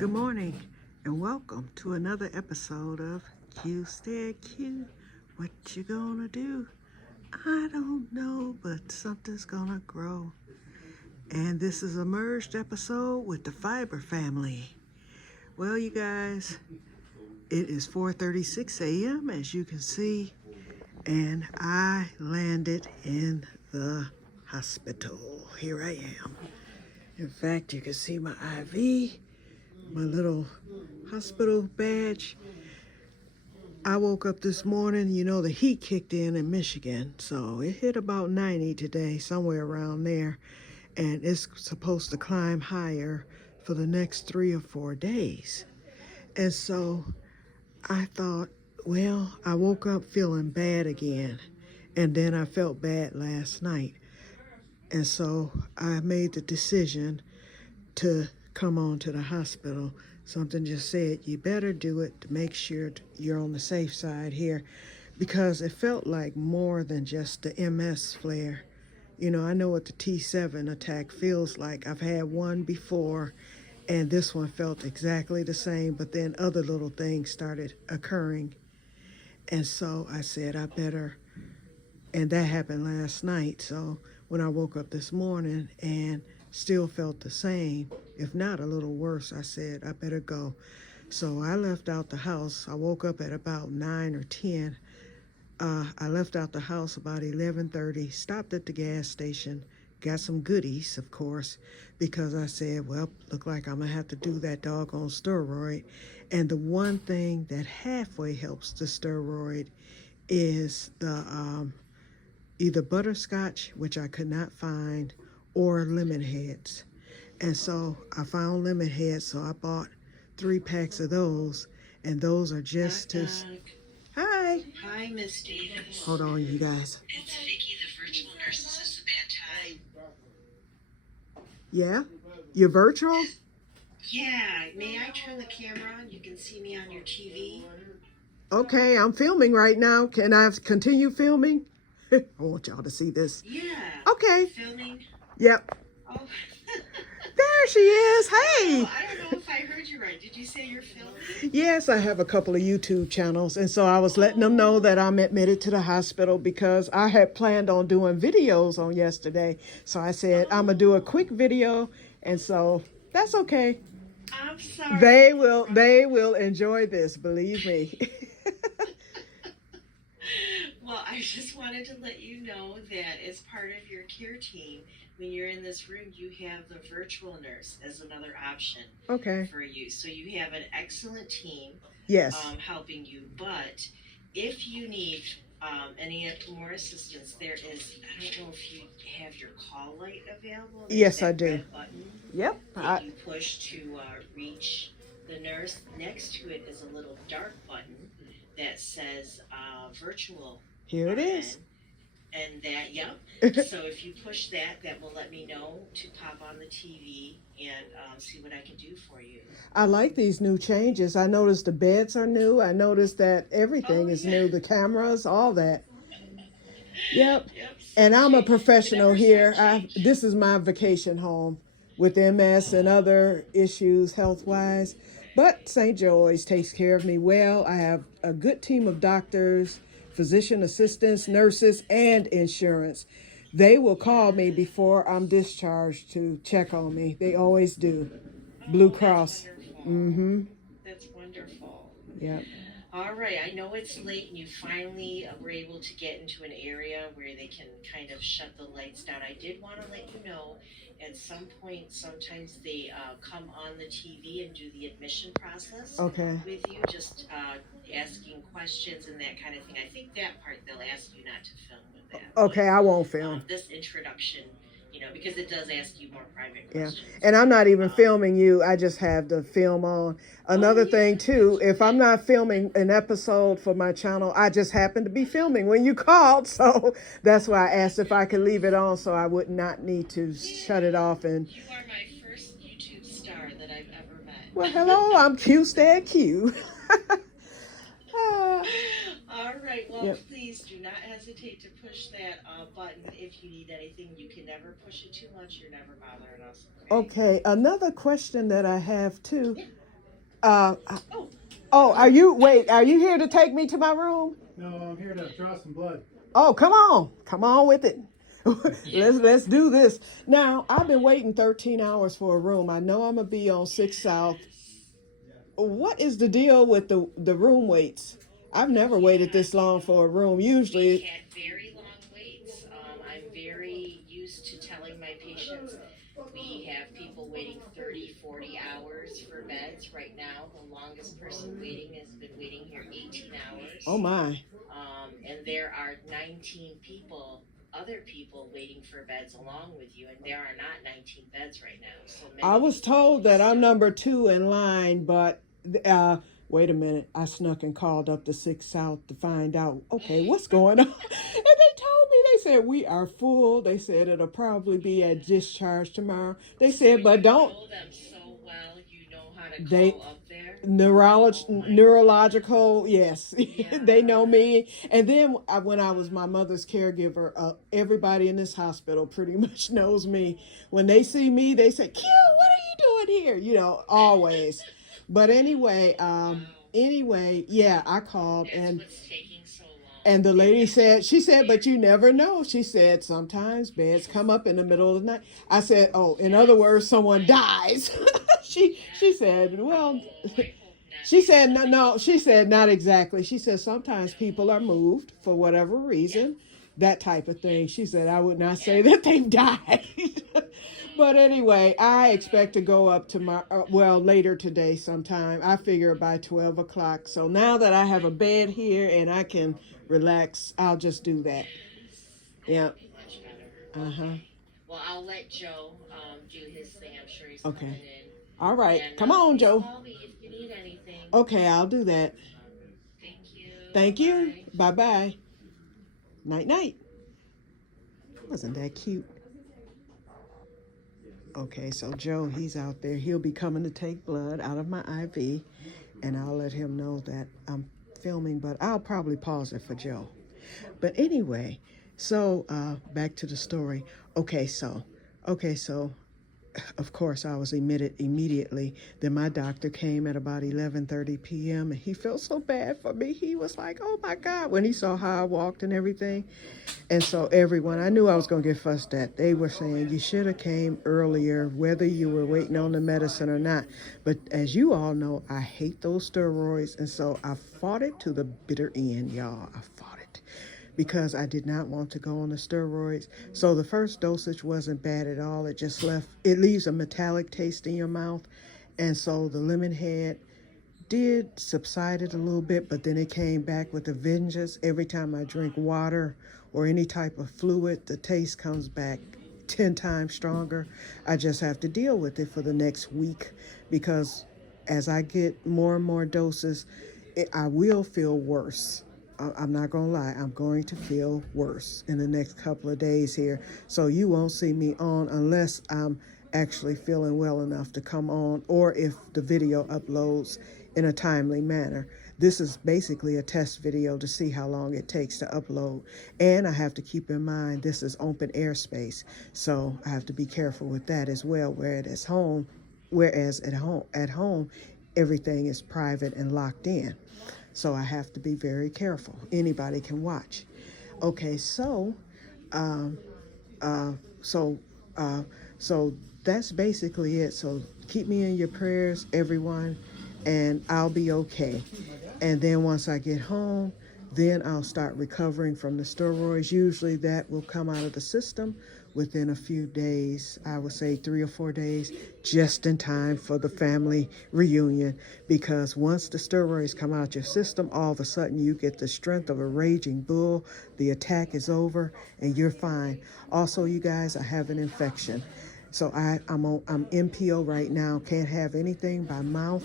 Good morning and welcome to another episode of Que-stead-Que. What you gonna do? I don't know, but something's gonna grow. And this is a merged episode with the Fiber family. Well, you guys, it is 4:36 a.m. as you can see, and I landed in the hospital. Here I am. In fact, you can see my IV, my little hospital badge. I woke up this morning, the heat kicked in Michigan, so it hit about 90 today, somewhere around there, and it's supposed to climb higher for the next 3 or 4 days. And so I thought, well, I woke up feeling bad again, and then I felt bad last night. And so I made the decision to come on to the hospital. Something just said, you better do it to make sure you're on the safe side here, because it felt like more than just the MS flare. I know what the T7 attack feels like. I've had one before, and this one felt exactly the same, but then other little things started occurring. And so I said, I better, and that happened last night. So when I woke up this morning and still felt the same, if not a little worse, I said, I better go. So I left out the house. I woke up at about 9 or 10. I left out the house about 11:30, stopped at the gas station, got some goodies, of course, because I said, well, look like I'm going to have to do that doggone steroid. And the one thing that halfway helps the steroid is the either butterscotch, which I could not find, or lemon heads. And so I found lemon heads, so I bought 3 packs of those, and those are just to... Hi. Hi, Miss Davis. Hold on, you guys. It's Vicky, the virtual nurse. Is this a bad time? Yeah? You're virtual? Yeah. May I turn the camera on? You can see me on your TV. Okay, I'm filming right now. Can I continue filming? I want y'all to see this. Yeah. Okay. Filming? Yep. Oh. There she is. Hey. Oh, I don't know if I heard you right. Did you say you're filming? Yes, I have a couple of YouTube channels, and so I was letting them know that I'm admitted to the hospital because I had planned on doing videos on yesterday. So I said, I'm going to do a quick video, and so that's okay. I'm sorry. They will enjoy this, believe me. Well, I just wanted to let you know that as part of your care team, when you're in this room, you have the virtual nurse as another option for you. So you have an excellent team helping you. But if you need any more assistance, there is, I don't know if you have your call light available. Yes, I do. Red button that you push to reach the nurse. Next to it is a little dark button that says virtual. Here it is. And so if you push that, that will let me know to pop on the TV and see what I can do for you. I like these new changes. I noticed the beds are new. I noticed that everything is new. The cameras, all that. Yep. And I'm a professional here. This is my vacation home with MS and other issues health-wise. But St. Joe always takes care of me well. I have a good team of doctors, physician assistants, nurses, and insurance. They will call me before I'm discharged to check on me. They always do. Blue Cross. That's wonderful. Yeah. All right. I know it's late and you finally were able to get into an area where they can kind of shut the lights down. I did want to let you know at some point, sometimes they come on the TV and do the admission process with you, just asking questions and that kind of thing. I think that part they'll ask you not to film with that. Okay, I won't film. This introduction, because it does ask you more private questions. Yeah, and I'm not even filming you. I just have the film on. Another thing, too, if I'm not filming an episode for my channel, I just happen to be filming when you called. So that's why I asked if I could leave it on so I would not need to shut it off. And you are my first YouTube star that I've ever met. Well, hello, I'm Que-stead-Que. All right. Well, please do not hesitate to push that button if you need anything. You can never push it too much. You're never bothering us. Okay. Another question that I have too. Uh, Oh, oh, are you here to take me to my room? No, I'm here to draw some blood. Oh, come on with it. Let's do this. Now, I've been waiting 13 hours for a room. I know I'm gonna be on 6 South. What is the deal with the room waits? I've never waited this long for a room. we've Usually, had very long waits. I'm very used to telling my patients we have people waiting 30, 40 hours for beds right now. The longest person waiting has been waiting here 18 hours. oh my. And there are 19 people, other people waiting for beds along with you, and there are not 19 beds right now. So I many was people told that I'm still- number 2 in line, but wait a minute. I snuck and called up to 6 South to find out, okay, what's going on? And they told me, they said, we are full. They said it'll probably be at discharge tomorrow. They said, but don't. You know them so well, you know how to They call up there. Neurological, yes. Yeah. They know me. And then when I was my mother's caregiver, everybody in this hospital pretty much knows me. When they see me, they say, Q, what are you doing here? You know, always. But anyway, yeah, I called. That's and what's taking so long. and the lady said, she said, but you never know. She said, sometimes beds come up in the middle of the night. I said, oh, in other words, someone dies. She said, well, she said, no, she said, not exactly. She said, sometimes people are moved for whatever reason, that type of thing. She said, I would not say that they've died. But anyway, I expect to go up tomorrow, later today sometime. I figure by 12 o'clock. So now that I have a bed here and I can relax, I'll just do that. Yeah. Much better. Uh-huh. Well, I'll let Joe do his thing. I'm sure he's Okay. coming in. All right. And, Come on, Joe. call me if you need anything. Okay, I'll do that. Thank you. Thank you. Bye. Bye-bye. Night-night. Wasn't that cute? Okay, so Joe, he's out there. He'll be coming to take blood out of my IV, and I'll let him know that I'm filming, but I'll probably pause it for Joe. But anyway, so back to the story. Okay, so of course, I was admitted immediately. Then my doctor came at about 11:30 p.m. and he felt so bad for me. He was like, oh my God, when he saw how I walked and everything. And so everyone, I knew I was going to get fussed at. They were saying, you should have came earlier, whether you were waiting on the medicine or not. But as you all know, I hate those steroids. And so I fought it to the bitter end, y'all. I fought it, because I did not want to go on the steroids. So the first dosage wasn't bad at all. It just leaves a metallic taste in your mouth. And so the lemon head did subsided a little bit, but then it came back with a vengeance. Every time I drink water or any type of fluid, the taste comes back 10 times stronger. I just have to deal with it for the next week, because as I get more and more doses, I will feel worse. I'm not going to lie. I'm going to feel worse in the next couple of days here. So you won't see me on unless I'm actually feeling well enough to come on, or if the video uploads in a timely manner. This is basically a test video to see how long it takes to upload. And I have to keep in mind, this is open airspace. So I have to be careful with that as well, whereas at home, everything is private and locked in. So I have to be very careful. Anybody can watch. Okay, so that's basically it. So keep me in your prayers, everyone, and I'll be okay. And then once I get home, then I'll start recovering from the steroids. Usually that will come out of the system within a few days. I would say 3 or 4 days, just in time for the family reunion. Because once the steroids come out your system, all of a sudden you get the strength of a raging bull. The attack is over and you're fine. Also, you guys, I have an infection. So I'm MPO right now. Can't have anything by mouth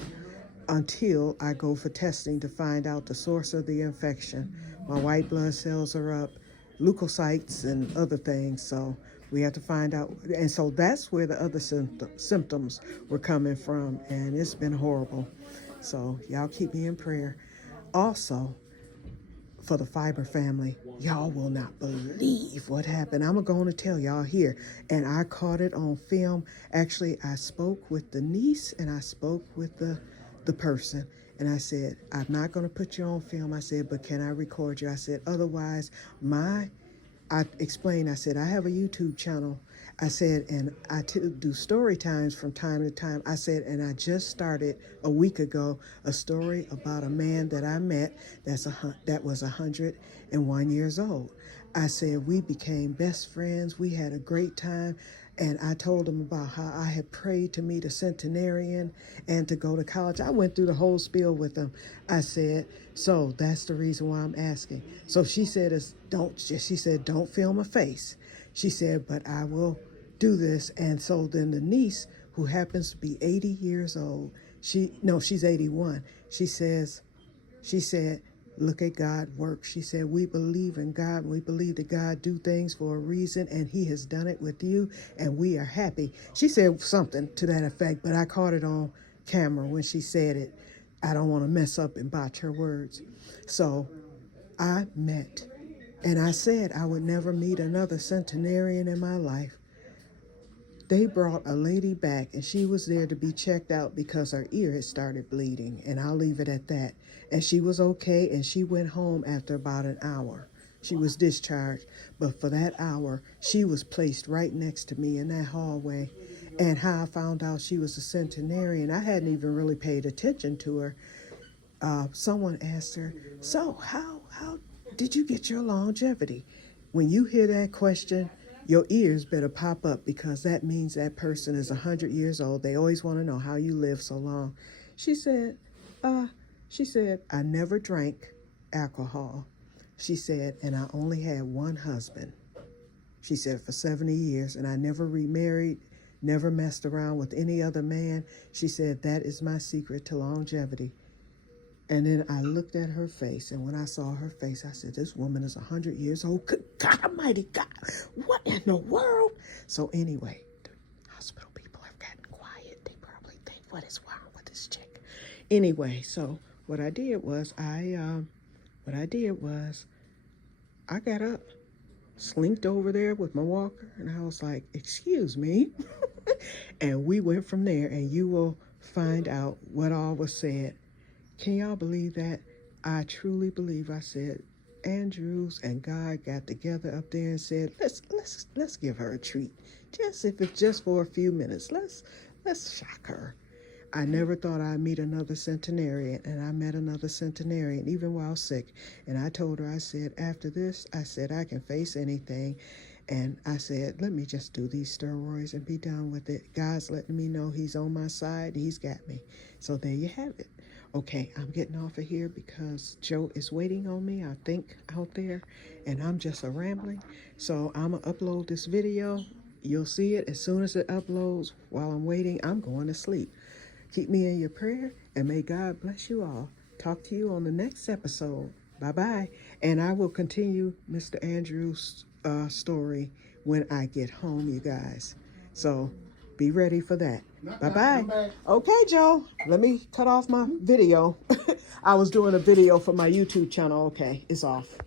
until I go for testing to find out the source of the infection. My white blood cells are up, leukocytes and other things, so we have to find out. And so that's where the other symptoms were coming from, and it's been horrible. So y'all keep me in prayer. Also, for the Fiber family, y'all will not believe what happened. I'm going to tell y'all here, and I caught it on film. Actually, I spoke with the niece and I spoke with the the person. And I said, I'm not going to put you on film. I said, but can I record you? I said, otherwise, I explained, I said, I have a YouTube channel. I said, and I do story times from time to time. I said, and I just started a week ago a story about a man that I met that was 101 years old. I said, we became best friends. We had a great time. And I told him about how I had prayed to meet a centenarian and to go to college. I went through the whole spiel with him. I said, so that's the reason why I'm asking. So she said, don't film a face. She said, but I will do this. And so then the niece, who happens to be 80 years old, she's 81. She said, look at God work. She said, we believe in God. And we believe that God do things for a reason, and he has done it with you, and we are happy. She said something to that effect, but I caught it on camera when she said it. I don't want to mess up and botch her words. So I met, and I said I would never meet another centenarian in my life. They brought a lady back, and she was there to be checked out because her ear had started bleeding, and I'll leave it at that. And she was okay, and she went home after about an hour. She was discharged, but for that hour, she was placed right next to me in that hallway. And how I found out she was a centenarian, I hadn't even really paid attention to her. Someone asked her, so how did you get your longevity? When you hear that question, your ears better pop up, because that means that person is 100 years old. They always want to know how you live so long. She said, I never drank alcohol. She said, and I only had one husband. She said, for 70 years, and I never remarried, never messed around with any other man. She said, that is my secret to longevity. And then I looked at her face, and when I saw her face, I said, this woman is 100 years old. Good God Almighty, God, what in the world? So anyway, the hospital people have gotten quiet. They probably think, what is wrong with this chick? Anyway, so what I did was I got up, slinked over there with my walker, and I was like, excuse me. And we went from there, and you will find out what all was said. Can y'all believe that? I truly believe I said Andrews and God got together up there and said, let's give her a treat. Just if it's just for a few minutes. Let's shock her. I never thought I'd meet another centenarian, and I met another centenarian even while sick. And I told her, I said, after this, I said, I can face anything. And I said, let me just do these steroids and be done with it. God's letting me know he's on my side. He's got me. So there you have it. Okay, I'm getting off of here because Joe is waiting on me, I think, out there, and I'm just rambling. So I'm going to upload this video. You'll see it as soon as it uploads. While I'm waiting, I'm going to sleep. Keep me in your prayer, and may God bless you all. Talk to you on the next episode. Bye-bye. And I will continue Mr. Andrews' story when I get home, you guys. So be ready for that. Bye-bye. Okay, Joe. Let me cut off my video. I was doing a video for my YouTube channel. Okay, it's off.